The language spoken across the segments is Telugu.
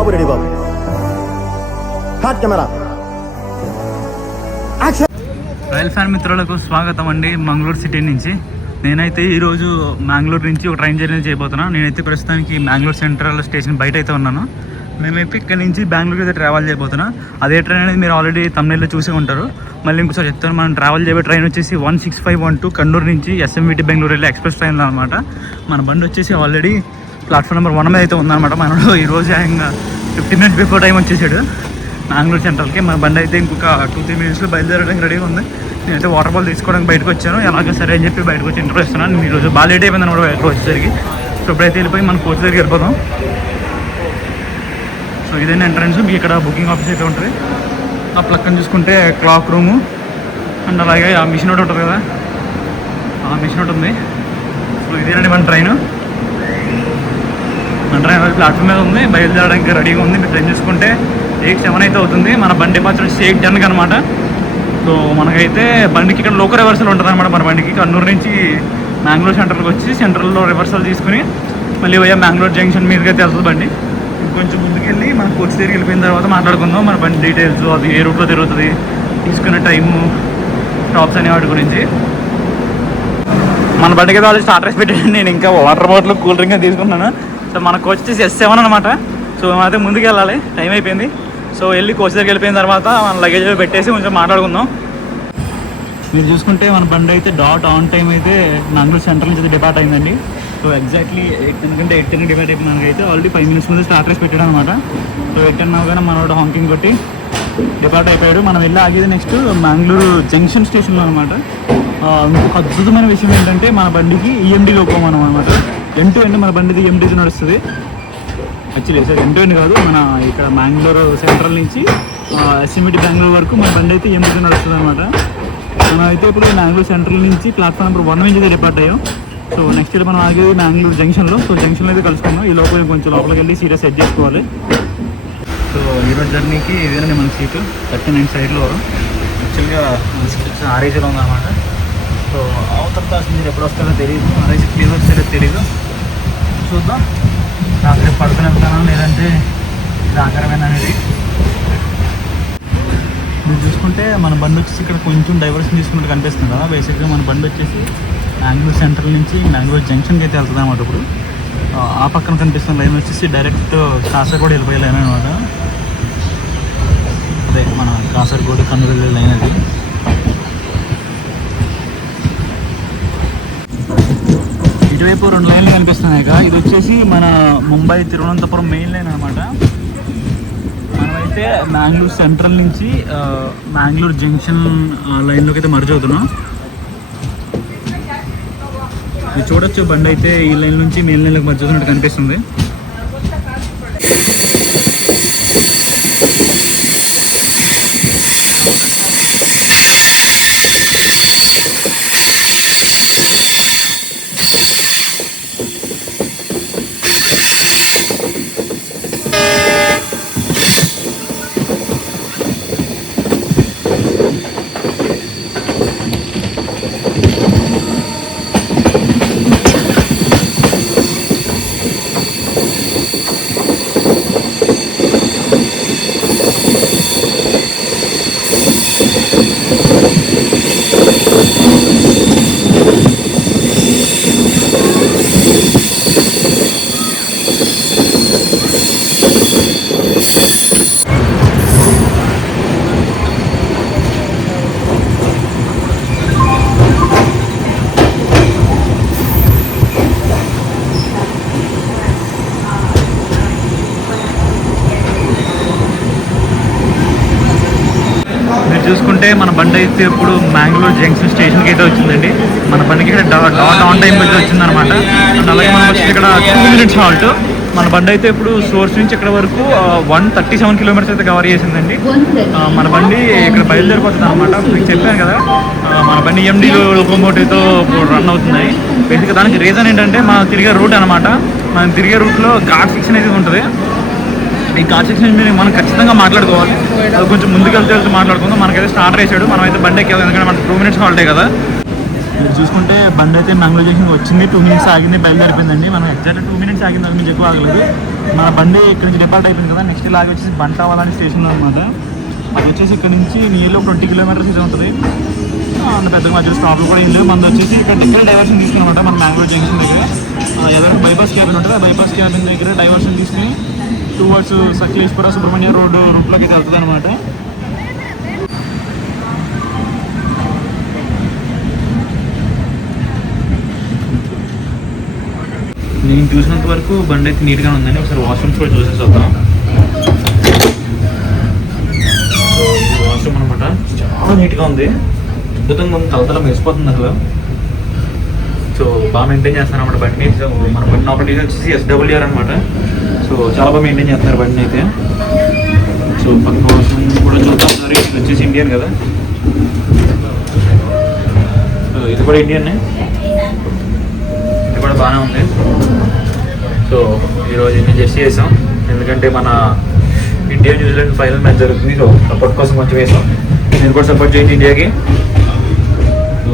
బాబు రెడీ బాబు. Hot camera action. Royal fan మిత్రులకు స్వాగతం అండి. మంగళూరు సిటీ నుంచి నేనైతే ఈరోజు మ్యాంగ్లూరు నుంచి ఒక ట్రైన్ జర్నీ చేయబోతున్నాను. నేనైతే ప్రస్తుతానికి మ్యాంగ్లూరు సెంట్రల్ స్టేషన్ బయట అయితే ఉన్నాను. మేమైతే ఇక్కడ నుంచి బెంగళూరుకి అయితే ట్రావెల్ చేయబోతున్నా. అదే ట్రైన్ అనేది మీరు ఆల్రెడీ తమిళలో చూసి ఉంటారు. మళ్ళీ ఇంకోసారి చెప్తాను, మనం ట్రావెల్ చేయబోయే ట్రైన్ వచ్చేసి 16512 కన్నూరు నుంచి ఎస్ఎంవిటి బెంగళూరు వెళ్ళే ఎక్స్ప్రెస్ ట్రైన్లో అనమాట. మన బండి వచ్చేసి ఆల్రెడీ ప్లాట్ఫామ్ నెంబర్ 1 మీద అయితే ఉందన్నమాట. మనలో ఈరోజు ఇంకా 15 మినిట్స్ బిఫోర్ టైం వచ్చేసాడు మ్యాంగ్లూరు సెంట్రల్కి. మన బండి అయితే ఇంకొక 2-3 మినిట్స్లో బయలుదేరడానికి రెడీగా ఉంది. నేనైతే వాటర్ బాల్ తీసుకోవడానికి బయటకు వచ్చాను. ఎలాగో సరే అని చెప్పి బయటకు వచ్చి ఇంటర్వ్యూ ఇస్తున్నాను. ఈరోజు బాగా లేట్ అయిపోయింది అనమాట బయటకు వచ్చేసరికి. సో ఇప్పుడైతే వెళ్ళిపోయి మన కోచ్ దగ్గరికి వెళ్ళిపోదాం. సో ఇదేనా ఎంట్రన్స్. మీకు ఇక్కడ బుకింగ్ ఆఫీస్ అయితే ఉంటుంది. ఆ పక్కన చూసుకుంటే క్లాక్ రూము అండ్ అలాగే ఆ మిషన్ ఒకటి ఉంటుంది కదా, ఆ మిషన్ ఒకటి ఉంది. సో ఇదేనండి మన ట్రైన్ ప్లాట్ఫామ్ మీద ఉంది. బయలుదేరడానికి రెడీగా ఉంది. మీరు ట్రైన్ చూసుకుంటే 8:07 అయితే అవుతుంది. మన బండి డిపార్చర్ వచ్చి 8:10 అనమాట. సో మనకైతే బండికి ఇక్కడ లోకల్ రివర్సల్ ఉంటుంది అనమాట. మన బండికి కన్నూరు నుంచి మ్యాంగ్లూరు సెంట్రల్కి వచ్చి సెంట్రల్లో రివర్సల్ తీసుకుని మళ్ళీ పోయా మ్యాంగ్లూరు జంక్షన్ మీదకి అయితే వెళ్తుంది బండి. కొంచెం ముందుకెళ్ళి మన కోచ్ దగ్గరికి వెళ్ళిపోయిన తర్వాత మాట్లాడుకుందాం మన బండి డీటెయిల్స్, అది ఏ రూట్లో తిరుగుతుంది, తీసుకునే టైము, స్టాప్స్ అనే వాటి గురించి. మన బండికి అయితే స్టార్ట్ రైస్ పెట్టాను. నేను ఇంకా వాటర్ బాటిల్ కూల్ డ్రింక్ తీసుకున్నాను. సో మన కోచ్ వచ్చేసి S7 అనమాట. సో మనమైతే ముందుకు వెళ్ళాలి, టైం అయిపోయింది. సో వెళ్ళి కోచ్ దగ్గరికి వెళ్ళిపోయిన తర్వాత మన లగేజ్ పెట్టేసి కొంచెం మాట్లాడుకుందాం. మీరు చూసుకుంటే మన బండి అయితే డాట్ ఆన్ టైం అయితే మ్యాంగ్లూరు సెంట్రల్ నుంచి డిపార్ట్ అయిందండి. సో ఎగ్జాక్ట్లీ 8:10 డిపార్ట్ అయిపోయిన మనకైతే ఆల్రెడీ 5 మినిట్స్ ముందు స్టార్ట్ రేస్ పెట్టాడు అనమాట. సో 8:10 అవగానే మనోడు హాంకింగ్ కొట్టి డిపార్ట్ అయిపోయాడు. మనం వెళ్ళి ఆగేది నెక్స్ట్ మ్యాంగ్లూరు జంక్షన్ స్టేషన్లో అనమాట. ఇంకొక అద్భుతమైన విషయం ఏంటంటే మన బండికి EMD లోపం అనమాట. end-to-end మన బండిది EMD నడుస్తుంది. యాక్చువల్లీ సార్ end-to-end కాదు, మన ఇక్కడ మ్యాంగ్లూరు సెంట్రల్ నుంచి ఎస్ఎంవిటి బెంగళూరు వరకు మన బండి అయితే EMD నడుస్తుంది అనమాట. మనం అయితే ఇప్పుడు మ్యాంగ్లూరు సెంట్రల్ నుంచి ప్లాట్ఫామ్ నెంబర్ 1 నుంచి అయితే డిపార్ట్ అయ్యాం. సో నెక్స్ట్ ఇయర్ మనం ఆగేది మ్యాంగ్లూరు జంక్షన్లో. సో జంక్షన్లో అయితే కలుసుకున్నాం. ఈ లోపల కొంచెం లోపలికి వెళ్ళి సీరియస్ సెట్ చేసుకోవాలి. సో ఈరోజు జర్నీకి ఇదేనండి మన సీటు 39 సైడ్లో. యాక్చువల్గా సీట్ RACలో ఉందన్నమాట. సో అవతల ప్యాసింజర్ ఎప్పుడు వస్తారో తెలియదు, RAC క్లియర్ వస్తారో తెలియదు. చూద్దాం రాత్రి పడుకుని వెళ్తాను లేదంటే ఆకారమైన అనేది. మీరు చూసుకుంటే మన బండి వచ్చేసి ఇక్కడ కొంచెం డైవర్షన్ తీసుకున్నట్టు కనిపిస్తుంది కదా. బేసిక్గా మన బండి వచ్చేసి మ్యాంగ్లూరు సెంట్రల్ నుంచి మ్యాంగ్లూరు జంక్షన్కి అయితే వెళ్తుంది అనమాట. ఇప్పుడు ఆ పక్కన కనిపిస్తున్న లైన్ వచ్చేసి డైరెక్ట్ కాసర్గోడ్ వెళ్ళిపోయే లైన్ అనమాట. అదే మన కాసర్గోడ్ కన్నూరు వెళ్ళే లైన్ అది. ఇటువైపు 2 లైన్లు కనిపిస్తున్నాయి కదా. ఇది వచ్చేసి మన ముంబై తిరువనంతపురం మెయిన్ లైన్ అనమాట. మనమైతే మ్యాంగ్లూరు సెంట్రల్ నుంచి మ్యాంగ్లూరు జంక్షన్ లైన్లోకి అయితే మర్జ్ అవుతున్నాం. ఇది చూడొచ్చు, బండి అయితే ఈ లైన్ నుంచి మెయిన్ లైన్లోకి మర్జ్ అవుతున్నట్టు కనిపిస్తుంది. చూసుకుంటే మన బండి అయితే ఇప్పుడు మ్యాంగ్లూరు జంక్షన్ స్టేషన్కి అయితే వచ్చిందండి. మన బండికి ఇక్కడ డాట్ ఆన్ టైం అయితే వచ్చిందనమాట. అండ్ అలాగే మనం వచ్చి ఇక్కడ 2 మినిట్స్ హాల్ట్. మన బండి అయితే ఇప్పుడు సోర్స్ నుంచి ఇక్కడ వరకు 137 కిలోమీటర్స్ అయితే కవర్ చేసిందండి. మన బండి ఇక్కడ బయలుదేరిపోతుంది అనమాట. మీకు చెప్పాను కదా మన బండి EMD లోకోమోటివ్తో రన్ అవుతుంది. బేసిక్గా దానికి రీజన్ ఏంటంటే మనం తిరిగే రూట్ అనమాట. మనం తిరిగే రూట్లో ఘాట్ సెక్షన్ అయితే ఉంటుంది. ఈ కార్ సెక్షన్ మీద మనం ఖచ్చితంగా మాట్లాడుకోవాలి. అది కొంచెం ముందుకు వెళ్తే మాట్లాడుకుందాం. మనకైతే స్టార్ట్ వేసాడు, మనమైతే బండి ఎక్కాలి ఎందుకంటే మనకు 2 మినిట్స్ హాల్టే కదా. మీరు చూసుకుంటే బండి అయితే మంగళూరు జంక్షన్ వచ్చింది, 2 minutes ఆగింది, బయలుదేరిపోయిందండి. మనం ఎగ్జాక్ట్ 2 minutes ఆగింది, అది మీకు ఎక్కువ ఆగలేదు. మన బండి ఇక్కడ నుంచి డిపార్ట్ అయిపోయింది కదా. నెక్స్ట్ లాగా వచ్చేసి బంటావాలని స్టేషన్లో అనమాట. అది వచ్చేసి ఇక్కడ నుంచి నియర్లీ 20 kilometers ఇది ఉంటుంది. అంత పెద్దగా మధ్య స్టాప్లో కూడా ఏం లేవు. మనది వచ్చేసి ఇక్కడ దగ్గర డైవర్షన్ తీసుకున్నమాట. మన మంగళూరు జంక్షన్ దగ్గర ఏదైనా బైపాస్ క్యాబిన్ ఉంటుంది, ఆ బైపాస్ క్యాబిన్ దగ్గర డైవర్షన్ తీసుకుని టువర్డ్స్ సకలేశ్వర సుబ్రహ్మణ్య రోడ్డు రూట్లోకి అయితే వెళ్తుంది అనమాట. నేను చూసినంత వరకు బండి అయితే నీట్గా ఉందండి. ఒకసారి వాష్రూమ్స్ కూడా చూసేసి వద్దాం. సో ఇది వాష్రూమ్ అనమాట, చాలా నీట్గా ఉంది, అద్భుతంగా ఉంది, తలతల మెరిసిపోతుంది అసలు. సో బాగా మెయింటైన్ చేస్తున్నారు అన్నమాట బండిని. సో మన బండి ఆపరేషన్ వచ్చేసి SWR అనమాట. సో చాలా బాగా మెయింటైన్ చేస్తున్నారు బండిని అయితే. సో పక్క వాష్రూమ్ కూడా చూద్దాం. ఇది వచ్చేసి ఇండియన్ కదా. సో ఇది కూడా ఇండియన్, ఇది కూడా బాగానే ఉంది. సో ఈరోజు ఇది జస్ట్ చేసాం, ఎందుకంటే మన ఇండియా న్యూజిలాండ్ ఫైనల్ మ్యాచ్ జరుగుతుంది. సో సపోర్ట్ కోసం కొంచెం వేసాం. నేను కూడా సపోర్ట్ చేయండి ఇండియాకి. సో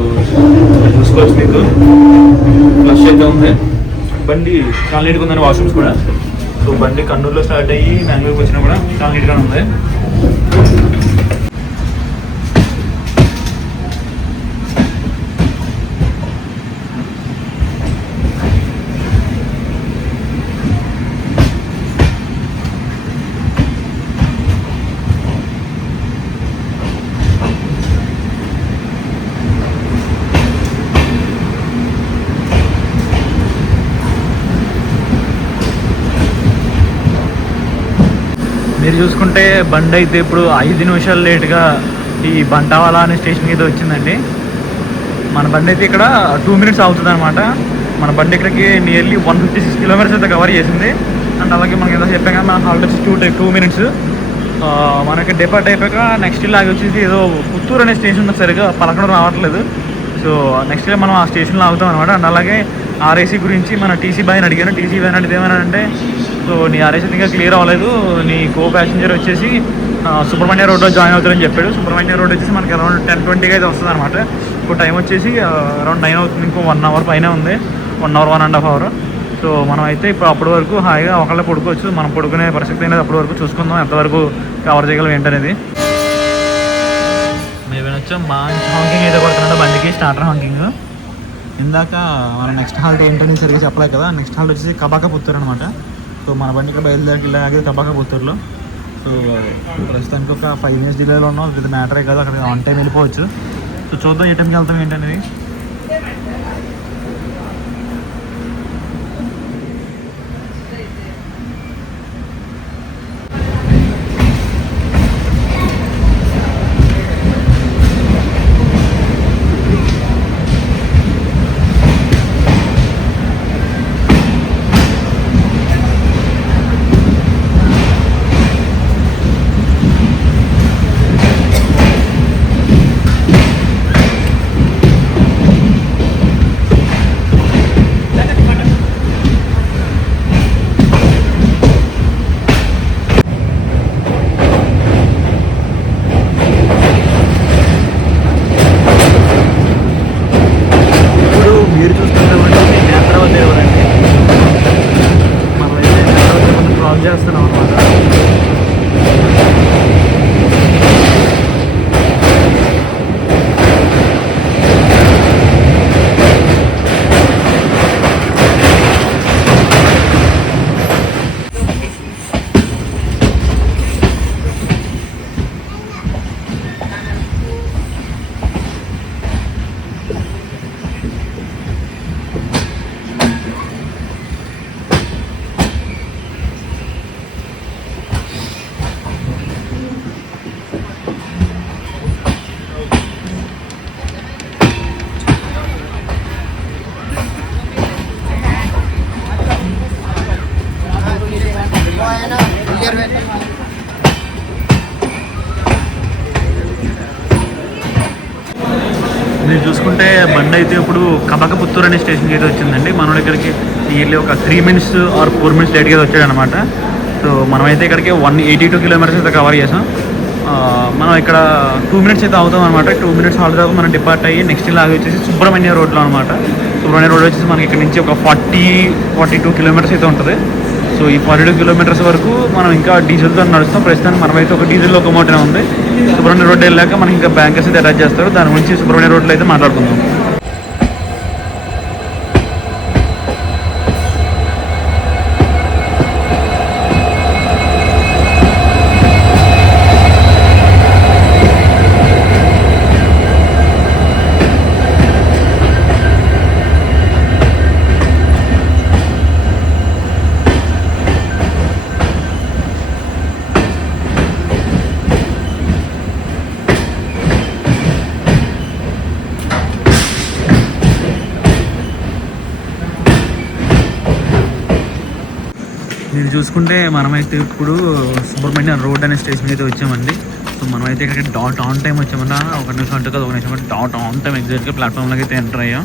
చూసుకోవచ్చు, మీకు ఫ్లష్ అయితే ఉంది. బండి చాలా నీట్గా ఉందండి, వాష్రూమ్స్ కూడా. సో బండి కన్నూరులో స్టార్ట్ అయ్యి బెంగళూరుకి వచ్చినా కూడా చాలా నీట్గా ఉంది. మీరు చూసుకుంటే బండి అయితే ఇప్పుడు 5 నిమిషాలు లేట్గా ఈ బంటావాలా అనే స్టేషన్కి అయితే వచ్చిందండి. మన బండి అయితే ఇక్కడ 2 minutes అవుతుంది అనమాట. మన బండి ఇక్కడికి నియర్లీ 156 kilometers అయితే కవర్ చేసింది. అండ్ అలాగే మనకి ఎంత చెప్పాక మన హాల్ట్ వచ్చి 2 minutes. మనకి డిపార్ట్ అయిపోయాక నెక్స్ట్ లాగా వచ్చేసి ఏదో పుత్తూరు అనే స్టేషన్ సరిగా పలకడం రావట్లేదు. సో నెక్స్ట్ మనం ఆ స్టేషన్లో ఆగుతాం అనమాట. అండ్ అలాగే RAC గురించి మన TC బాయ్ని అడిగాను. TC బాయ్ని అడిగితే ఏమన్నానంటే, సో నీ RAC ఇంకా క్లియర్ అవ్వలేదు, నీ కో ప్యాసింజర్ వచ్చేసి సుబ్రహ్మణ్య రోడ్లో జాయిన్ అవుతారని చెప్పాడు. సుబ్రహ్మణ్య రోడ్ వచ్చేసి మనకి అరౌండ్ 10:20 అయితే వస్తుంది అనమాట. ఇప్పుడు టైం వచ్చేసి అరౌండ్ 9 అవుతుంది, ఇంకో 1 hour పైన ఉంది, 1 hour 1.5 hour. సో మనం అయితే ఇప్పుడు అప్పటి వరకు హాయిగా ఒకళ్ళే పడుకోవచ్చు. మనం పడుకునే పరిస్థితి అనేది అప్పటి వరకు చూసుకుందాం, ఎంతవరకు కవర్ చేయగలం ఏంటనేది. మేము వచ్చాం, మంచి హాంకింగ్ అయితే కొడుతున్నాడు బండికి, స్టార్టర్ హాంకింగ్. ఇందాక మన నెక్స్ట్ హాల్ట్ ఏంటని సరిగ్గా చెప్పలేదు కదా. నెక్స్ట్ హాల్ట్ వచ్చేసి కబాక పుత్తూరు అనమాట. సో మన బండి ఇక్కడ బయలుదేరికి ఇలాగే కబాక పుత్తూరులో. సో ప్రస్తుతానికి ఒక 5 minutes డిలేలో ఉన్నాం, ఇది మ్యాటరే కాదు, అక్కడ ఆన్ టైం వెళ్ళిపోవచ్చు. సో చూద్దాం ఏ టైంకి వెళ్తాం ఏంటనేది. చేస్తున్నాం అనమాట. మీరు చూసుకుంటే బండి అయితే ఇప్పుడు కబకపుత్తూరు అనే స్టేషన్కి అయితే వచ్చిందండి. మన దగ్గరికి నియర్లీ ఒక 3 minutes ఆర్ 4 minutes లేట్గా వచ్చాడు అనమాట. సో మనమైతే ఇక్కడికి 182 kilometers అయితే కవర్ చేసాం. మనం ఇక్కడ 2 మినిట్స్ అయితే అవుతాం అనమాట. 2 మినిట్స్ హాల్ తర్వాత మనం డిపార్ట్ అయ్యి నెక్స్ట్ లాగా వచ్చేసి సుబ్రహ్మణ్య రోడ్లో అనమాట. సుబ్రహ్మణ్య రోడ్ వచ్చేసి మనకి ఇక్కడ నుంచి ఒక 42 కిలోమీటర్స్ అయితే ఉంటుంది. సో ఈ 42 కిలోమీటర్స్ వరకు మనం ఇంకా డీజిల్తో నడుస్తాం. ప్రస్తుతానికి మనమైతే ఒక డీజిల్ లోకోమోటివ్ ఉంది. సుబ్రహ్మణ్య రోడ్ వెళ్ళాక మనకి ఇంకా బ్యాంకర్స్ అయితే అటాచ్ చేస్తారు. దాని గురించి సుబ్రహ్మణ్య రోడ్లో అయితే మాట్లాడుకుందాం. మీరు చూసుకుంటే మనమైతే ఇప్పుడు సుబ్రహ్మణ్య రోడ్ అనే స్టేషన్ అయితే వచ్చామండి. సో మనమైతే ఇక్కడికి డాట్ ఆన్ టైం వచ్చామన్నా, 1 నిమిషం అంటే కదా, 1 నిమిషం అంటే డాట్ ఆన్ టైం ఎగ్జాక్ట్గా ప్లాట్ఫామ్లోకి అయితే ఎంటర్ అయ్యాం.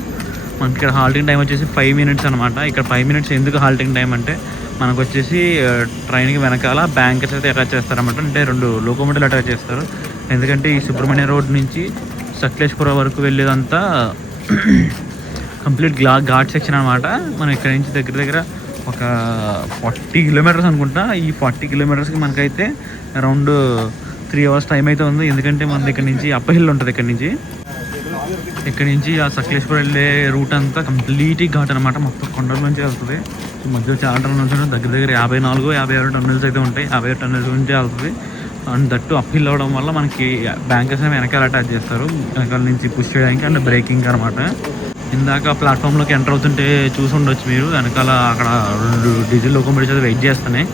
మనకి ఇక్కడ హాల్టింగ్ టైం వచ్చేసి 5 మినిట్స్ అనమాట. ఇక్కడ 5 మినిట్స్ ఎందుకు హాల్టింగ్ టైం అంటే మనకు వచ్చేసి ట్రైన్కి వెనకాల బ్యాంకర్స్ అయితే అటాచ్ చేస్తారన్నమాట. అంటే 2 లోకోమోటివ్లు అటాచ్ చేస్తారు. ఎందుకంటే ఈ సుబ్రహ్మణ్య రోడ్ నుంచి సకలేశ్పురం వరకు వెళ్ళేదంతా కంప్లీట్ ఘాట్ సెక్షన్ అనమాట. మనం ఇక్కడ నుంచి దగ్గర ఒక 40 కిలోమీటర్స్ అనుకుంటా. ఈ 40 కిలోమీటర్స్కి మనకైతే అరౌండ్ 3 అవర్స్ టైం అయితే ఉంది. ఎందుకంటే మనది ఇక్కడ నుంచి అప్పర్ హిల్ ఉంటుంది. ఇక్కడ నుంచి ఆ సకలేశ్వరం వెళ్ళే రూట్ అంతా కంప్లీట్ ఘాట్ అనమాట. మొత్తం కొండల నుంచి వెళ్తుంది. సో మధ్యలో చాలా టన్నల్స్ ఉంటాయి. దగ్గర 54-56 టన్నల్స్ అయితే ఉంటాయి. 56 టన్నల్స్ నుంచి వెళ్తుంది. అండ్ దట్టు అప్ హిల్ అవ్వడం వల్ల మనకి బ్యాంకర్స్ వెనకాల అటాచ్ చేస్తారు, వెనకాల నుంచి పుష్ చేయడానికి అండ్ బ్రేకింగ్ అనమాట. ఇందాక ప్లాట్ఫామ్లోకి ఎంటర్ అవుతుంటే చూసి ఉండొచ్చు మీరు, వెనకాల అక్కడ 2 డీజిల్ లోకోమోటివ్స్ అయితే వెయిట్ చేస్తున్నాయి.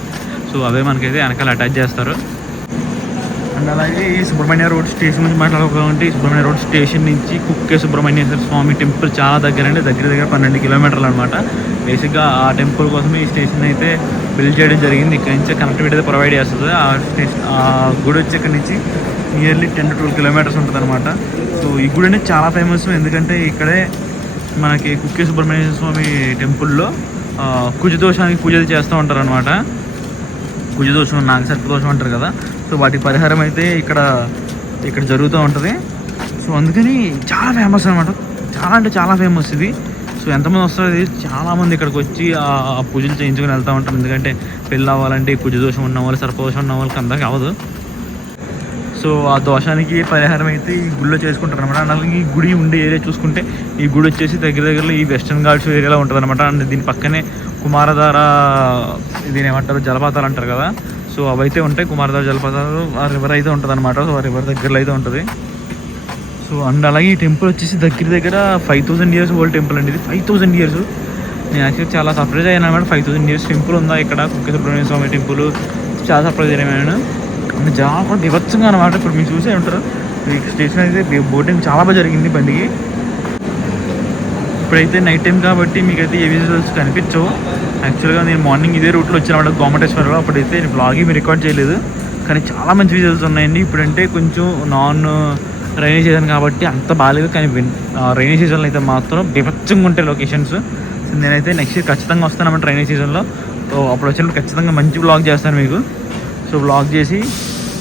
సో అవే మనకైతే వెనకాల అటాచ్ చేస్తారు. అండ్ అలాగే ఈ సుబ్రహ్మణ్య రోడ్ స్టేషన్ నుంచి మాట్లాడుకోవాలంటే ఈ సుబ్రహ్మణ్య రోడ్ స్టేషన్ నుంచి కుక్కే సుబ్రహ్మణ్యేశ్వర స్వామి టెంపుల్ చాలా దగ్గర 12 కిలోమీటర్లు అనమాట. బేసిక్గా ఆ టెంపుల్ కోసం ఈ స్టేషన్ అయితే బిల్డ్ చేయడం జరిగింది. ఇక్కడ నుంచి కనెక్టివిటీ అయితే ప్రొవైడ్ చేస్తుంది. ఆ స్టేషన్ ఆ గుడి వచ్చి ఇక్కడ నుంచి నియర్లీ 10-12 కిలోమీటర్స్ ఉంటుంది అనమాట. సో ఈ గుడి అనేది చాలా ఫేమస్. ఎందుకంటే ఇక్కడే మనకి కుక్కే సుబ్రహ్మణ్య స్వామి టెంపుల్లో కుజదోషానికి పూజలు చేస్తూ ఉంటారు అనమాట. కుజదోషం, నాగసర్పదోషం అంటారు కదా. సో వాటి పరిహారం అయితే ఇక్కడ జరుగుతూ ఉంటుంది. సో అందుకని చాలా ఫేమస్ అనమాట. చాలా అంటే చాలా ఫేమస్ ఇది. సో ఎంతమంది వస్తారు, ఇది చాలామంది ఇక్కడికి వచ్చి ఆ పూజలు చేయించుకొని వెళ్తూ ఉంటారు. ఎందుకంటే పెళ్ళి అవ్వాలంటే కుజదోషం ఉన్న వాళ్ళు, సర్పదోషం ఉన్న వాళ్ళకి అందరికీ అవ్వదు. సో ఆ దోషానికి పరిహారం అయితే ఈ గుడిలో చేసుకుంటారు అనమాట. అలాగే ఈ గుడి ఉండే ఏరియా చూసుకుంటే ఈ గుడి వచ్చేసి దగ్గరలో ఈ వెస్టర్న్ ఘాట్స్ ఏరియాలో ఉంటుంది అనమాట. అండ్ దీని పక్కనే కుమారధార, దీని ఏమంటారు, జలపాతాలు అంటారు కదా. సో అవైతే ఉంటాయి, కుమారధార జలపాతాలు. ఆ రివర్ అయితే ఉంటుంది అనమాట. సో ఆ రివర్ దగ్గరలో అయితే ఉంటుంది. సో అండ్ అలాగే ఈ టెంపుల్ వచ్చేసి దగ్గర 5000 ఇయర్స్ ఓల్డ్ టెంపుల్ అండి. ఇది 5000 ఇయర్స్. నేను యాక్చువల్లీ చాలా సర్ప్రైజ్ అయ్యాను అనమాట. 5000 ఇయర్స్ టెంపుల్ ఉందా ఇక్కడ, కుక్కే సుబ్రహ్మణ్య స్వామి టెంపుల్. చాలా సర్ప్రైజ్ అయ్యాను. అంటే చాలా కూడా దివచ్చంగా అనమాట. ఇప్పుడు మీరు చూసే ఉంటారు, ఈ స్టేషన్ అయితే బోటింగ్ చాలా బాగా జరిగింది బండికి. ఇప్పుడైతే నైట్ టైం కాబట్టి మీకైతే ఏ విజువల్స్ కనిపించవు. యాక్చువల్గా నేను మార్నింగ్ ఇదే రూట్లో వచ్చిన గోమటేశ్వరంలో, అప్పుడైతే నేను బ్లాగ్ ఏమి రికార్డ్ చేయలేదు. కానీ చాలా మంచి విజువల్స్ ఉన్నాయండి. ఇప్పుడంటే కొంచెం నాన్ రైనీ సీజన్ కాబట్టి అంత బాగాలేదు. కానీ రైనీ సీజన్లో అయితే మాత్రం దివచ్చంగా ఉంటాయి లొకేషన్స్. సో నేనైతే నెక్స్ట్ ఇయర్ ఖచ్చితంగా వస్తానమాట రైనీ సీజన్లో. సో అప్పుడు వచ్చినప్పుడు ఖచ్చితంగా మంచి బ్లాగ్ చేస్తాను మీకు. సో బ్లాగ్ చేసి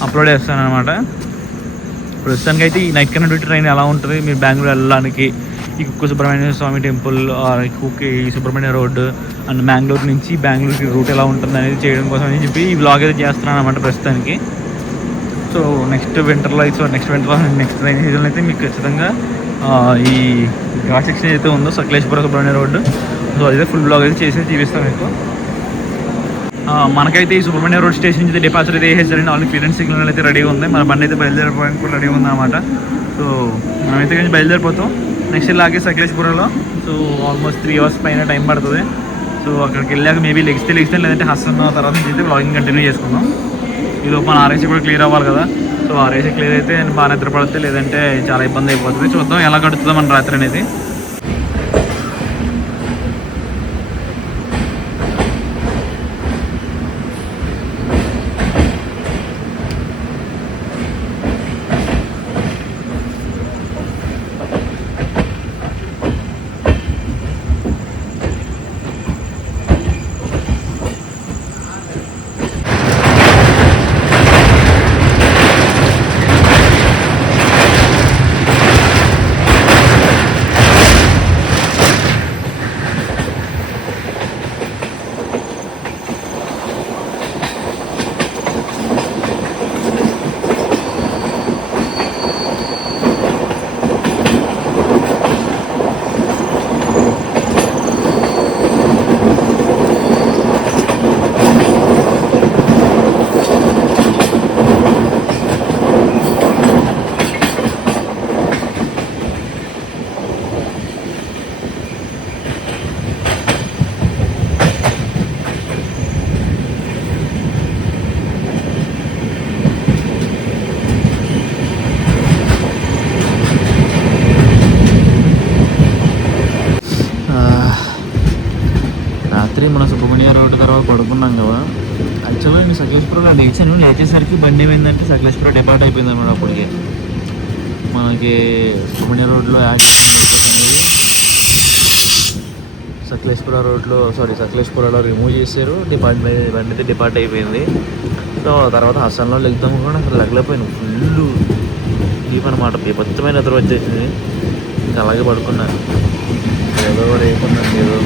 అప్లోడ్ చేస్తాను అనమాట. ప్రస్తుతానికి అయితే ఈ నైట్ కనెక్టివిటీ ట్రైన్ ఎలా ఉంటుంది, మీరు బెంగళూరు వెళ్ళడానికి ఈ కుక్కే సుబ్రహ్మణ్య స్వామి టెంపుల్, కుక్కే ఈ సుబ్రహ్మణ్య రోడ్ అండ్ మ్యాంగ్లూరు నుంచి బెంగళూరుకి రూట్ ఎలా ఉంటుంది అనేది చేయడం కోసం అని చెప్పి ఈ బ్లాగ్ అయితే చేస్తున్నాను అనమాట ప్రస్తుతానికి. సో నెక్స్ట్ వింటర్లో నెక్స్ట్ రైన్ సీజన్లో అయితే మీకు ఖచ్చితంగా ఈ ఘాట్ సెక్షన్ అయితే ఉందో సకలేశ్వర సుబ్రహ్మణ్య రోడ్డు, సో అదైతే ఫుల్ బ్లాగ్ అయితే చేసి చూపిస్తాను మీకు. మనకైతే ఈ సుబ్రహ్మణ్య రోడ్ స్టేషన్ నుంచి డిపార్చర్ అయితే వేసేసారండి. ఆల్రెడీ క్లియరెన్స్ సిగ్నల్ అయితే రెడీగా ఉంది. మన బండి అయితే బయలుదేరిపోవడానికి కూడా రెడీగా ఉంది అనమాట. సో మనమైతే కొంచెం బయలుదేరిపోతాం. నెక్స్ట్ ఇలాగే సకలేశ్పురంలో. సో ఆల్మోస్ట్ 3 అవర్స్ పైన టైం పడుతుంది. సో అక్కడికి వెళ్ళాక మేబీ లెగిస్తే లేదంటే హసన్ తర్వాత నుంచి అయితే బ్లాగింగ్ కంటిన్యూ చేసుకుందాం. ఈలోపు మన ఆర్ఐసీ కూడా క్లియర్ అవ్వాలి కదా. సో ఆర్ఐసీ క్లియర్ అయితే నేను బాగా నిద్రపడుతుంది, లేదంటే చాలా ఇబ్బంది అయిపోతుంది. చూద్దాం ఎలా గడుతుందో మన రాత్రి అనేది. రాత్రి మన సుబ్రహ్మణ్య రోడ్డు తర్వాత పడుకున్నాం కదా. యాక్చువల్గా నేను సకలేశ్వరంలో లేచాను. లేచేసరికి బండి ఏమైందంటే సకలేశ్వరం డిపార్ట్ అయిపోయింది అనమాట. అప్పటికి మనకి సుబ్రహ్మణ్య రోడ్లో సకలేశ్వరంలో రిమూవ్ చేశారు. బండి అయితే డిపార్ట్ అయిపోయింది. సో తర్వాత హసన్లో వెళ్తాము కూడా అసలు లగలేకపోయాను. ఫుల్ డీప్ అనమాట. బీభత్సమైన ఎదురు వచ్చేసింది. ఇంకా అలాగే పడుకున్నాను. ఏదో కూడా వేయకున్నాను ఏదో.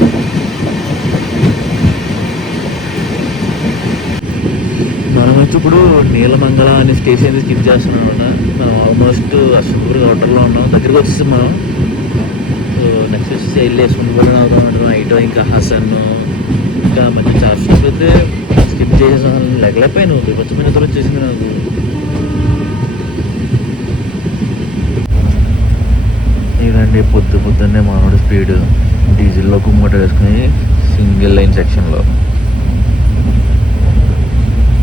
మనం వచ్చి ఇప్పుడు నీలమంగళ అనే స్టేషన్ స్కిప్ చేస్తున్నాం అనమాట. మనం ఆల్మోస్ట్ అశ్వంతపురి హోటల్లో ఉన్నాం. దగ్గరికి వచ్చేసి మనం నెక్స్ట్ వచ్చేసి వెళ్ళి అశ్వంతపురి అవుతాం. నైట్ ఇంకా హసన్ ఇంకా మంచి చార్జెస్ అయితే స్కిప్ చేసేసాను. లెగలేకపోయాను. బీభత్సమైన నిద్ర వచ్చేసింది నాకు. ఇదండి పొద్దున్నే మానవుడు స్పీడ్. డీజిల్లో కుమ్మట వేసుకుని సింగిల్ లైన్ సెక్షన్లో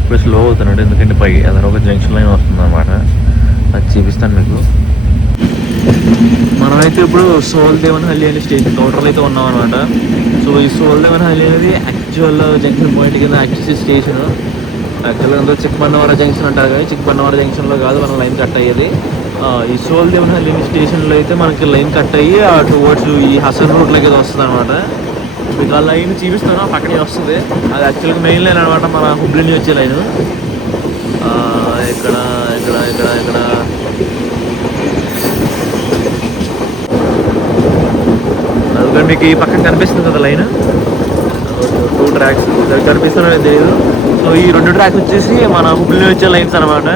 ఇప్పుడు స్లో అవుతున్నాడు. ఎందుకంటే పై ఎదరొక జంక్షన్ లైన్ వస్తుంది అన్నమాట. అది చూపిస్తాను మీకు. మనమైతే ఇప్పుడు సోల్దేవనహల్లి అనే స్టేషన్ కౌంటర్లో అయితే ఉన్నాం అనమాట. సో ఈ సోల్దేవనహల్లి అనేది యాక్చువల్ జంక్షన్ పాయింట్ కింద యాక్చువల్ స్టేషన్. యాక్చువల్గా అందులో చిక్కబన్నవరం జంక్షన్ అంటారు కదా. చిక్కబన్నవరం జంక్షన్లో కాదు మనం లైన్ కట్ అయ్యేది. ఈ సోల్దేవనహల్లి స్టేషన్లో అయితే మనకి లైన్ కట్ అయ్యి టువర్డ్స్ ఈ హసన్ రూట్లోకి అయితే వస్తుంది అనమాట. మీకు ఆ లైన్ చూపిస్తాను. పక్కనే వస్తుంది. అది యాక్చువల్గా మెయిన్ లైన్ అనమాట. మన హుబ్లీ నుంచి వచ్చే లైన్. ఇక్కడ ఇక్కడ ఇక్కడ ఇక్కడ అది మీకు ఈ పక్కన కనిపిస్తుంది కదా లైన్. 2 ట్రాక్స్ కనిపిస్తున్నాయో తెలియదు. సో ఈ 2 ట్రాక్స్ వచ్చేసి మన హుబ్లీ వచ్చే లైన్స్ అనమాట.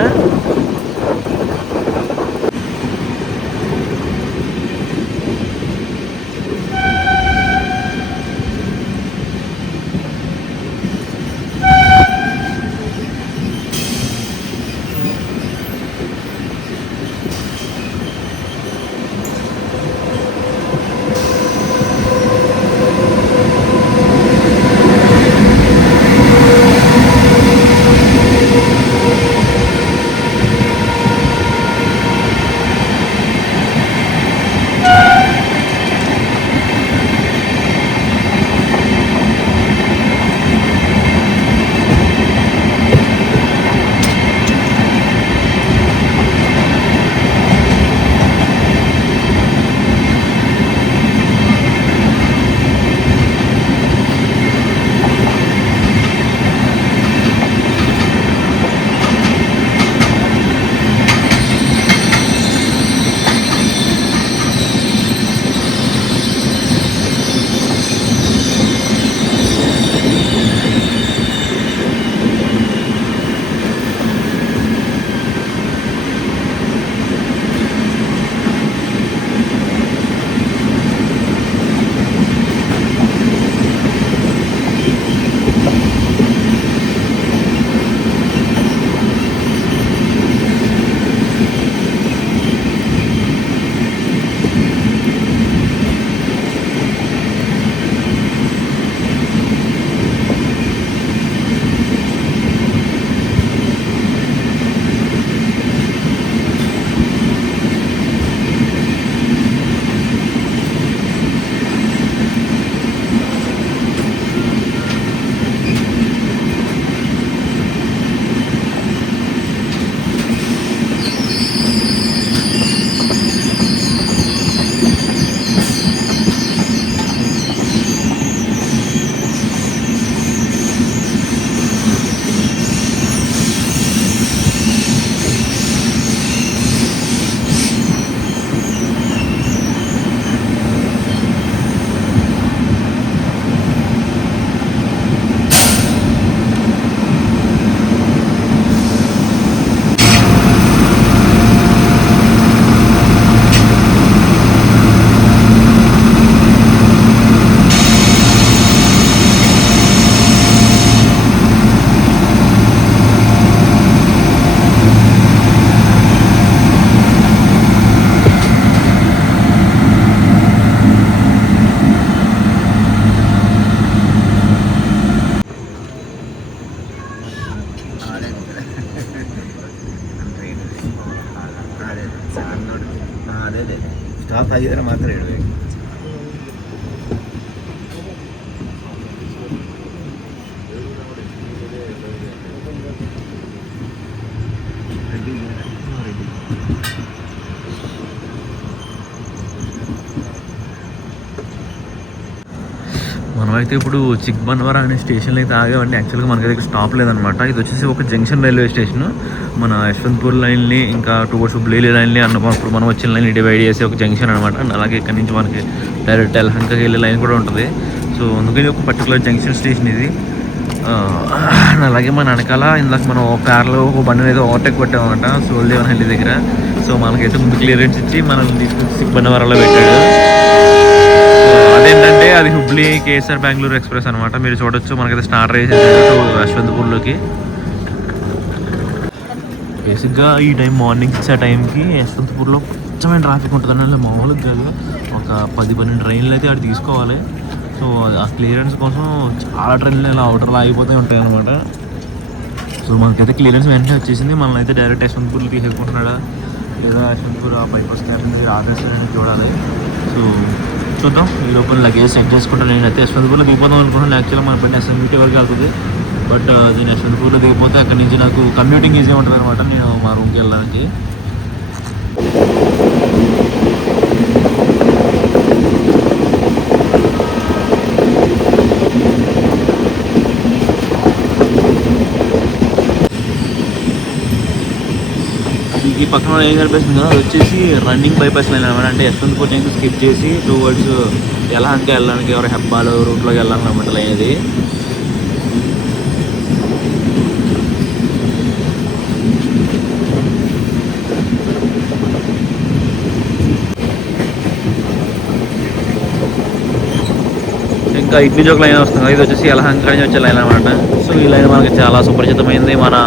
ಸ್ಟಾಪ್ ಆಗಿದ್ರೆ ಮಾತ್ರ ಹೇಳಬೇಕು. మనమైతే ఇప్పుడు చిక్బన్వరా అనే స్టేషన్లో అయితే ఆగామండి. యాక్చువల్గా మనకైతే స్టాప్ లేదనమాట. ఇది వచ్చేసి ఒక జంక్షన్ రైల్వే స్టేషన్. మన యశ్వంత్పూర్ లైన్ని ఇంకా టువర్డ్స్ హుబ్లీ లైన్ని అన్నప్పుడు మనం వచ్చిన లైన్ డివైడ్ చేసే ఒక జంక్షన్ అనమాట. అలాగే ఇక్కడ నుంచి మనకి డైరెక్ట్ యలహంకకి వెళ్ళే లైన్ కూడా ఉంటుంది. సో అందుకని ఒక పర్టికులర్ జంక్షన్ స్టేషన్ ఇది. అలాగే మన వెనకాల ఇందాక మనం ఒక కార్లో ఒక బండిని అయితే ఓవర్టేక్ కొట్టామన్నమాట సోల్దేవనహల్లి దగ్గర. సో మనకైతే ముందు క్లియరెన్స్ ఇచ్చి మనల్ని తీసుకొచ్చి చిక్బన్వరాలో పెట్టాడు. అదేంటంటే అది హుబ్లీ కేఎస్ఆర్ బెంగళూరు ఎక్స్ప్రెస్ అనమాట. మీరు చూడొచ్చు మనకైతే స్టార్ట్ చేసేసాడు యశ్వంతపూర్లోకి. బేసిక్గా ఈ టైం మార్నింగ్ 6 ఆ టైంకి యశ్వంతపూర్లో కొంచెమైన ట్రాఫిక్ ఉంటుందని మామూలుగా కాదు. ఒక 10-12 ట్రైన్లు అయితే అక్కడ తీసుకోవాలి. సో ఆ క్లియరెన్స్ కోసం చాలా ట్రైన్లు ఇలా అవుటర్లో ఆగిపోతూ ఉంటాయి అనమాట. సో మనకైతే క్లియరెన్స్ వెంటనే వచ్చేసింది. మనల్ని అయితే డైరెక్ట్ యశ్వంతపూర్లో తీసేసుకుంటున్నాడా లేదా యశ్వంతపూర్ ఆ బైపాస్ క్యాంప్ నుంచి ఆపేస్తారని చూడాలి. సో చూద్దాం. ఈ లోపల లగేజ్ సెట్ చేసుకుంటాను. నేను అయితే యశ్వంతపూర్లో దిగిపోదాం అనుకుంటున్నాను. యాక్చువల్గా మన పైన ఎస్ఎంబిటీ వరకు వెళ్తుంది. బట్ నేను యశ్వంతపూర్లో దిగిపోతే అక్కడి నుంచి నాకు కమ్యూటింగ్ ఈజీ ఉంటుంది అనమాట. నేను మా రూమ్కి వెళ్ళడానికి. ఈ పక్కన ఏం కనిపిస్తుంది కదా, అది వచ్చేసి రన్నింగ్ బైపాస్ లైన్ అనమాట. అంటే యశ్వంతపూర్ జంక్షన్ స్కిప్ చేసి టువర్డ్స్ యలహంక వెళ్ళడానికి ఎవరు హెబ్బాలు రూట్లోకి వెళ్ళాలన్నమాట లైన్ అది. ఇంకా ఇడ్లీ జోక్ లైన్ వస్తుంది. ఇది వచ్చేసి యలహంక నుంచి వచ్చే లైన్ అనమాట. సో ఈ లైన్ మనకి చాలా సుపరిచితమైంది. మన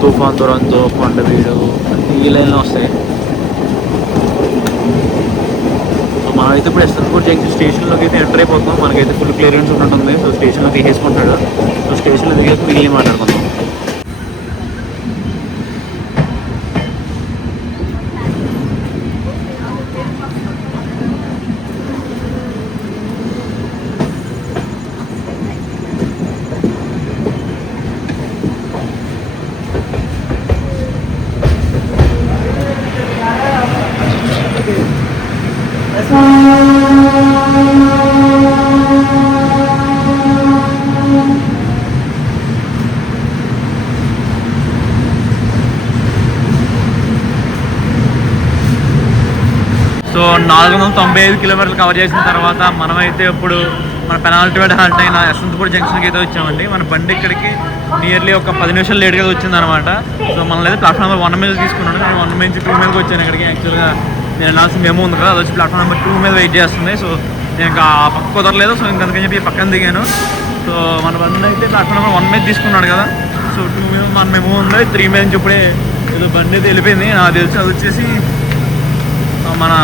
తుఫాన్ దురంతో కొండవీడు ఈ లైన్లో వస్తాయి. సో మనమైతే ఇప్పుడు యశ్వంతపూర్ జంక్షన్ స్టేషన్లోకి అయితే ఎంటర్ అయిపోతాం. మనకైతే ఫుల్ క్లియరెన్స్ ఉంటుంది. సో స్టేషన్లో దిగేసుకుంటాడు. సో స్టేషన్లో దిగేసి మిగిలిన మాట్లాడుకుందాం. సో 495 కిలోమీటర్లు కవర్ చేసిన తర్వాత మనమైతే ఇప్పుడు మన పెనాల్టివేట్ హాల్ట్ అయిన యశ్వంతపూర్ జంక్షన్కి అయితే వచ్చామండి. మన బండి ఇక్కడికి నియర్లీ ఒక 10 నిమిషాలు లేట్గా వచ్చిందనమాట. సో మనల్ని అయితే ప్లాట్ఫామ్ నెంబర్ 1 మీద తీసుకున్నాను. నేను 1 నుంచి 2 మీదకి వచ్చాను ఇక్కడికి. యాక్చువల్గా నేను వెళ్ళాల్సిన మేము ఉంది కదా, అది వచ్చి ప్లాట్ఫామ్ నెంబర్ 2 మీద వెయిట్ చేస్తుంది. సో నేను ఇంకా ఆ పక్క కుదరలేదు. సో ఇంకందుకని చెప్పి పక్కన దిగాను. సో మన బండి అయితే ప్లాట్ఫామ్ నెంబర్ 1 మీద తీసుకున్నాడు కదా. సో 2 మీద మన మేము ఉంది, 3 మీద నుంచి ఇప్పుడే ఏదో బండి అయితే వెళ్ళిపోయింది. నాకు తెలిసి అది వచ్చేసి మన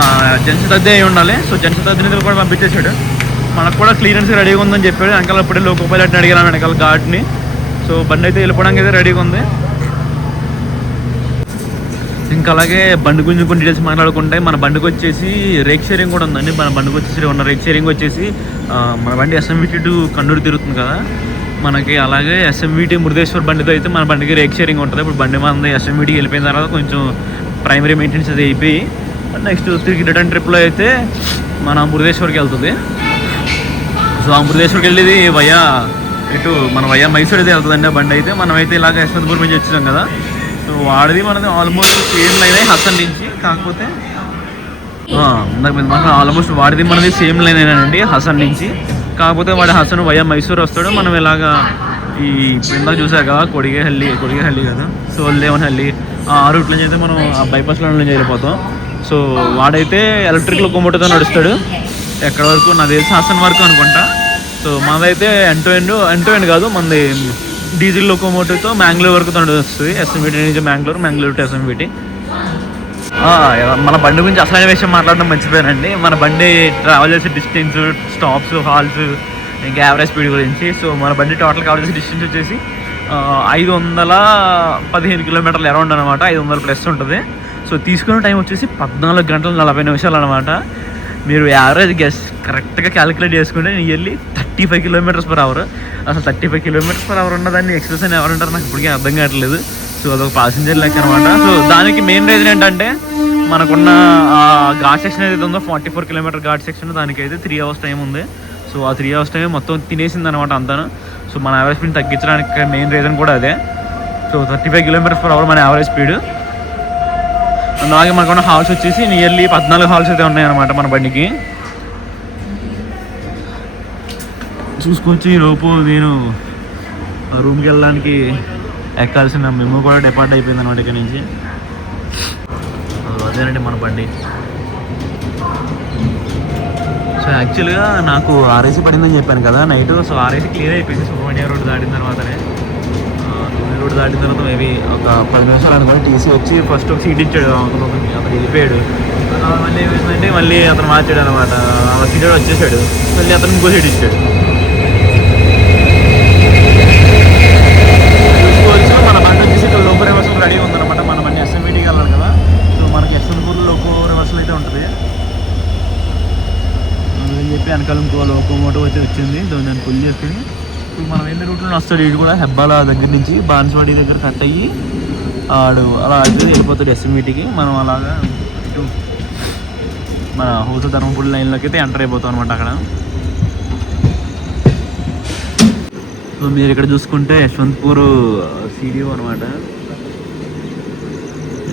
జన్షతాబ్ది అయి ఉండాలి. సో జన్షతాబ్ది నుంచి కూడా పంపించేశాడు. మనకు కూడా క్లియరెన్స్ రెడీగా ఉందని చెప్పాడు. వెనకాల అప్పుడే లోకో పైలట్ని అడిగాను వెనకాల గార్డ్ని. సో బండి అయితే వెళ్ళిపోవడానికి అయితే రెడీగా ఉంది. ఇంకా అలాగే బండి గురించి కొన్ని డీటెయిల్స్ మాట్లాడుకుంటే, మన బండికి వచ్చేసి రేక్ షేరింగ్ కూడా ఉందండి. మన బండికి వచ్చేసి ఉన్న రేక్ షేరింగ్ వచ్చేసి మన బండి ఎస్ఎంవిటీ టు కన్నూరు తిరుగుతుంది కదా మనకి. అలాగే ఎస్ఎంవిటీ మురుదేశ్వర్ బండితో అయితే మన బండికి రేక్ షేరింగ్ ఉంటుంది. ఇప్పుడు బండి మన ఎస్ఎంవిటీకి వెళ్ళిపోయిన తర్వాత కొంచెం ప్రైమరీ మెయింటెనెన్స్ అది అయిపోయి నెక్స్ట్ తిరిగి రిటర్న్ ట్రిప్లో అయితే మన మురుదేశ్వర్కి వెళ్తుంది. సో ఆ మురుదేశ్వర్కి వెళ్ళేది వయా ఇటు మన వయా మైసూర్ అయితే వెళ్తుందండి ఆ బండి అయితే. మనమైతే ఇలాగ యశ్వంతపూర్ నుంచి వచ్చాం కదా. సో వాడిది మనది ఆల్మోస్ట్ సేమ్ లైన్ అయ్యి హసన్ నుంచి, కాకపోతే ఇందాక ఆల్మోస్ట్ వాడిది మనది సేమ్ లైన్ అయినండి హసన్ నుంచి. కాకపోతే వాడి హసన్ వయా మైసూర్ వస్తాడు. మనం ఇలాగా ఈ ఇందాక చూసాక కొడిగేహల్లి కదా, సోల్దేవనహల్లి ఆ రూట్ నుంచి అయితే మనం ఆ బైపాస్ లైన్ నుంచి వెళ్ళిపోతాం. సో వాడైతే ఎలక్ట్రిక్ లోకోమోటివ్తో నడుస్తాడు. ఎక్కడ వరకు నాకు తెలిసి హాసన్ వరకు అనుకుంటా. సో మనదైతే ఎండ్ కాదు, మనది డీజిల్ లోకోమోటివ్తో మ్యాంగ్లూర్ వరకు నడుస్తుంది. ఎస్ఎంబిటీ నుంచి మ్యాంగ్లూర్ టు ఎస్ఎంబిటీ. మన బండి గురించి అసలైన విషయం మాట్లాడడం మర్చిపోయానండి. మన బండి ట్రావెల్ చేసే డిస్టెన్స్, స్టాప్స్, హాల్స్, ఇంకా యావరేజ్ స్పీడ్ గురించి. సో మన బండి టోటల్ కవర్ చేసే డిస్టెన్స్ వచ్చేసి 515 కిలోమీటర్లు అరౌండ్ అనమాట. 500 ప్లస్ ఉంటుంది. సో తీసుకున్న టైం వచ్చేసి 14 గంటల 40 నిమిషాలు అనమాట. మీరు యావరేజ్ గెస్ కరెక్ట్గా క్యాలిక్యులేట్ చేసుకుంటే నియర్లీ 35 కిలోమీటర్స్ పర్ అవర్. అసలు 35 కిలోమీటర్స్ పర్ అవర్ ఉన్నదాన్ని ఎక్స్ప్రెస్ అని ఎవరంటారు నాకు ఇప్పటికీ అర్థం కావట్లేదు. సో అదొక ప్యాసింజర్ లెక్క అనమాట. సో దానికి మెయిన్ రీజన్ ఏంటంటే మనకున్న ఘాట్ సెక్షన్ ఏదైతే ఉందో 44 కిలోమీటర్ ఘాట్ సెక్షన్, దానికైతే 3 అవర్స్ టైం ఉంది. సో ఆ 3 hours టైం మొత్తం తినేసింది అనమాట అంతాను. సో మన యావరేజ్ స్పీడ్ తగ్గించడానికి మెయిన్ రీజన్ కూడా అదే. సో 35 km/h మన యావరేజ్ స్పీడ్. అలాగే మనకున్న హాల్స్ వచ్చేసి నియర్లీ 14 హాల్స్ అయితే ఉన్నాయన్నమాట మన బండికి. చూసుకొచ్చి ఈలోపు నేను రూమ్కి వెళ్ళడానికి ఎక్కాల్సిన మెమో కూడా డిపార్ట్ అయిపోయింది అనమాట ఇక్కడ నుంచి. అదేనండి మన బండి. సో యాక్చువల్గా నాకు ఆర్ఏసీ పడిందని చెప్పాను కదా నైట్. సో ఆర్ఏసీ క్లియర్ అయిపోయింది సుబ్రహ్మణ్య రోడ్ దాటిన తర్వాతనే. రోడ్ దాటిన తర్వాత మేబీ ఒక 10 నిమిషాలు అనుకోని టీసీ వచ్చి ఫస్ట్ ఒక సీట్ ఇచ్చాడు. అతను వెళ్ళిపోయాడు. మళ్ళీ ఏమైందంటే మళ్ళీ అతను మార్చాడు అనమాట. ఆ సీట్ వచ్చేసాడు. మళ్ళీ అతను ఇంకో సీట్ ఇచ్చాడు. మన బండి వచ్చేసి ఇక్కడ లోకో రివర్సల్ రెడీ ఉందన్నమాట. మన బండి ఎస్ఎంవిటీకి వెళ్ళాలి కదా. సో మనకి యశ్వంతపూర్లో లోకో రివర్సల్ అయితే ఉంటుంది అని చెప్పి వెనకాల ఇంకో లోకోమోటివ్ అయితే వచ్చింది. దాన్ని ఫుల్ చేసుకుని ఇప్పుడు మనం వెళ్ళే రూట్లో వస్తాడు. ఇటు కూడా హెబ్బాల దగ్గర నుంచి బాన్స్వాడి దగ్గర కట్ అయ్యి ఆడు అలా అయితే వెళ్ళిపోతాడు ఎస్ఎంవిటీకి. మనం అలాగా ఇటు మన హోటల్ ధర్మపూడి లైన్లోకి అయితే ఎంటర్ అయిపోతాం అనమాట అక్కడ. సో మీరు ఇక్కడ చూసుకుంటే యశ్వంతపూర్ సిడిఓ అనమాట.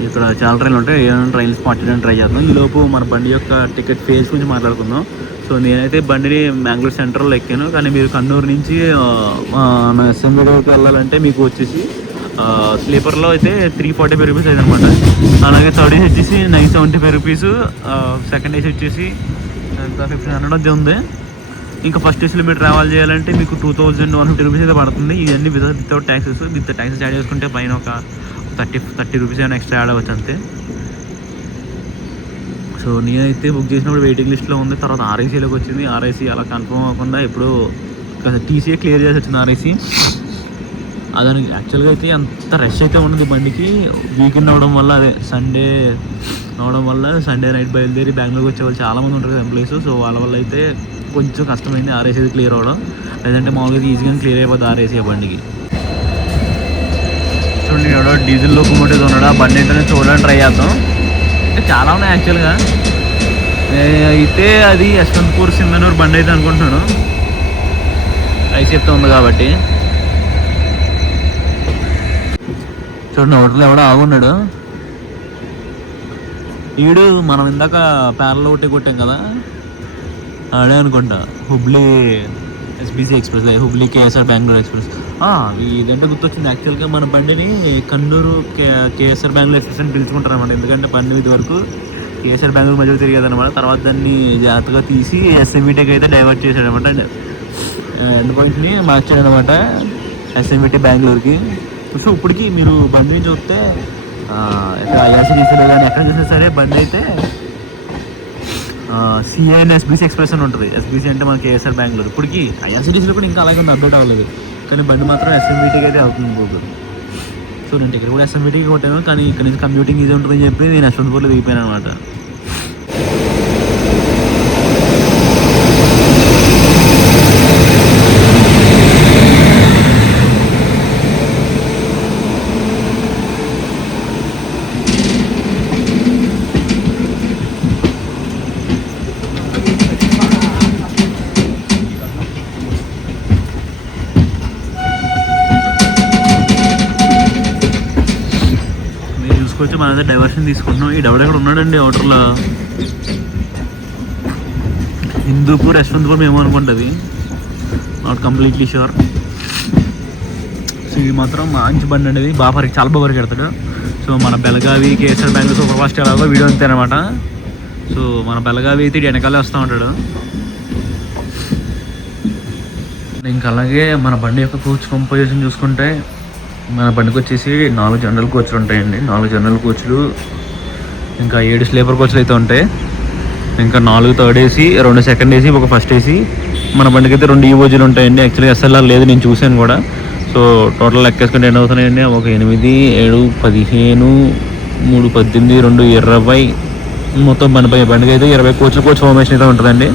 ఇక్కడ చాలా ట్రైన్లు ఉంటాయి. ఏమైనా ట్రైన్లు స్పాట్ చేయడానికి ట్రై చేద్దాం. ఈలోపు మన బండి యొక్క టికెట్ ఫేస్ గురించి మాట్లాడుకుందాం. సో నేనైతే బండిని బెంగళూరు సెంట్రల్లో ఎక్కాను. కానీ మీరు కన్నూరు నుంచి ఎస్ఎంవిటీకి వెళ్ళాలంటే మీకు వచ్చేసి స్లీపర్లో అయితే 345 రూపీస్ అయితే అనమాట. అలాగే థర్డ్ ఏసీ వచ్చేసి 975 రూపీస్. సెకండ్ ఏసీ వచ్చేసి 1500 అది ఉంది. ఇంకా ఫస్ట్ ఏసీలో మీరు ట్రావెల్ చేయాలంటే మీకు 2150 రూపీస్ అయితే పడుతుంది. ఇవన్నీ without taxes. With taxes add చేసుకుంటే పైన ఒక 30 రూపీస్ ఏమైనా ఎక్స్ట్రా యాడ్ అవ్వచ్చు అంతే. సో నేనైతే బుక్ చేసినప్పుడు వెయిటింగ్ లిస్ట్లో ఉంది. తర్వాత ఆర్ఐసీలోకి వచ్చింది. ఆర్ఐసీ అలా కన్ఫర్మ్ అవ్వకుండా ఎప్పుడు టీసీఏ క్లియర్ చేసి వచ్చింది ఆర్ఐసీ. అదానికి యాక్చువల్గా అయితే అంత రష్ అయితే ఉండదు బండికి. వీకెండ్ అవడం వల్ల అదే సండే అవడం వల్ల సండే నైట్ బయలుదేరి బెంగళూరుకి వచ్చే వాళ్ళు చాలామంది ఉంటారు కదా ఎంప్లాయీస్. సో వాళ్ళ వల్ల అయితే కొంచెం కష్టమైంది ఆర్ఏసీ క్లియర్ అవ్వడం. లేదంటే మామూలుగా ఈజీగా క్లియర్ అయిపోతుంది ఆర్ఏసీ బండికి. చూడండి ఎవడో డీజిల్ లోకోమోటివ్ ఉన్నాడు. ఆ బండి ఏంటనే చూడడానికి ట్రై చేద్దాం. అంటే చాలా ఉన్నాయి యాక్చువల్గా. అయితే అది యశ్వంతపూర్ సింధనూరు బండి అయితే అనుకుంటున్నాను. ఐసీఎఫ్తో ఉంది కాబట్టి. చూడండి హోటల్ ఎవడో ఆగున్నాడు. ఈడు మనం ఇందాక ప్యారల్ ఒకటి కొట్టాం కదా అదే అనుకుంటా. Hubli SBC express, Hubli KSR Bengaluru express. ఇదంటే గుర్తొచ్చింది. యాక్చువల్గా మన బండిని కన్నూరు కేఎస్ఆర్ బెంగళూరు ఎక్స్ప్రెస్ అని పిలుచుకుంటారు అనమాట. ఎందుకంటే బండి ఇది వరకు కేఎస్ఆర్ బెంగళూరు మధ్యలో తిరిగేది అనమాట. తర్వాత దాన్ని జాగ్రత్తగా తీసి ఎస్ఎంవిటీకి అయితే డైవర్ట్ చేశాడు అనమాట. ఎండ్ పాయింట్ని మార్చాడు అనమాట ఎస్ఎంవిటీ బెంగళూరుకి. సో ఇప్పటికి మీరు బండి చూస్తే ఐఆర్సీటీసీలో కానీ ఎక్కడ చూసినా సరే బండి అయితే సిఐ అండ్ ఎస్బీసీ ఎక్స్ప్రెస్ అని ఉంటుంది. ఎస్బీసీ అంటే మన కేఎస్ఆర్ బెంగళూరు. ఇప్పటికి ఐఆర్సీటీసీలో కూడా ఇంకా అలాగే అప్డేట్ అవ్వలేదు. కానీ బండి మాత్రం ఎస్ఎంవిటీకి అయితే అవుతుంది గూగుల్. సో నేను టికెట్ కూడా ఎస్ఎంవిటీకి కొట్టాను. కానీ ఇక్కడ నుంచి కంప్యూటింగ్ ఈజీ ఉంటుందని చెప్పి నేను యశ్వంతపూర్లో దిగిపోయాను అనమాట. వచ్చి మన దగ్గర డైవర్షన్ తీసుకుంటున్నాం. ఈ డెవడ ఎక్కడ ఉన్నాడండి అవుటర్లో. హిందూపూర్ యశ్వంతపూర్ మేము అనుకుంటుంది. Not completely sure. సో ఇది మాత్రం మంచి బండి అనేది. చాలా బాగా పరిగెడతాడు. సో మన Belagavi KSR Bengaluru super fast ఎలాగో వీడియో అంతే అనమాట. సో మన బెళగావి అయితే వెనకాలే వస్తూ ఉంటాడు. ఇంకా అలాగే మన బండి యొక్క కోచ్ కంపోజిషన్ చూసుకుంటే మన బండికి వచ్చేసి 4 జనరల్ కోచ్లు ఉంటాయండి. 4 జనరల్ కోచ్లు, ఇంకా 7 స్లీపర్ కోచ్లు అయితే ఉంటాయి. ఇంకా 4 third AC, 2 second AC, 1 first AC. మన బండికి అయితే 2 ఈవోజీలు ఉంటాయండి. యాక్చువల్గా ఎస్ఎల్ఆర్ లేదు, నేను చూశాను కూడా. సో టోటల్ లెక్కేసుకుంటే ఎన్ని అవుతున్నాయండి? 1 8 7 15 3 18 2 20 మొత్తం బండికి అయితే 20 కోచ్ల కోచ్ ఫార్మేషన్ అయితే ఉంటుందండి.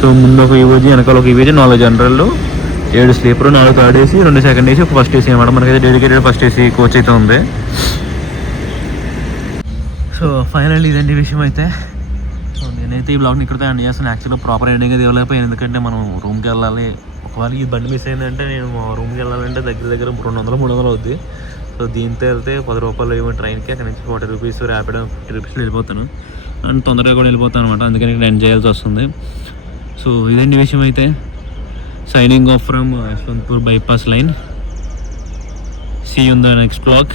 సో ముందు ఒక ఈవోజీ, వెనకాల ఒక ఈవోజీ, 4 general, 7 sleeper, 4 third AC, 2 second AC, 1 first AC అనమాట. మనకైతే డెడికేటెడ్ ఫస్ట్ ఏసీ కోచ్ అయితే ఉంది. సో ఫైనల్ ఇదండి విషయం అయితే. సో నేనైతే ఈ బ్లాగ్ని ఇక్కడితో ఎండ్ చేస్తాను. యాక్చువల్గా ప్రాపర్ ఎండింగ్ అది ఇవ్వలేకపోయాను, ఎందుకంటే మనం రూమ్కి వెళ్ళాలి. ఒకవేళ ఈ బండి మిస్ అయిందంటే నేను రూమ్కి వెళ్ళాలంటే దగ్గర 200-300 అవుద్ది. సో దీంతో వెళ్తే 10 రూపాయలు ఏమో ట్రైన్కి, అక్కడ నుంచి 40 రూపీస్, ర్యాపిడో 50 రూపీస్లో వెళ్ళిపోతాను. అండ్ తొందరగా కూడా వెళ్ళిపోతాను అనమాట, అందుకని ఇక్కడ ఎండ్ చేయాల్సి వస్తుంది. సో ఇదండి విషయం అయితే. Signing off from Yesvantpur bypass line. See you in the next vlog.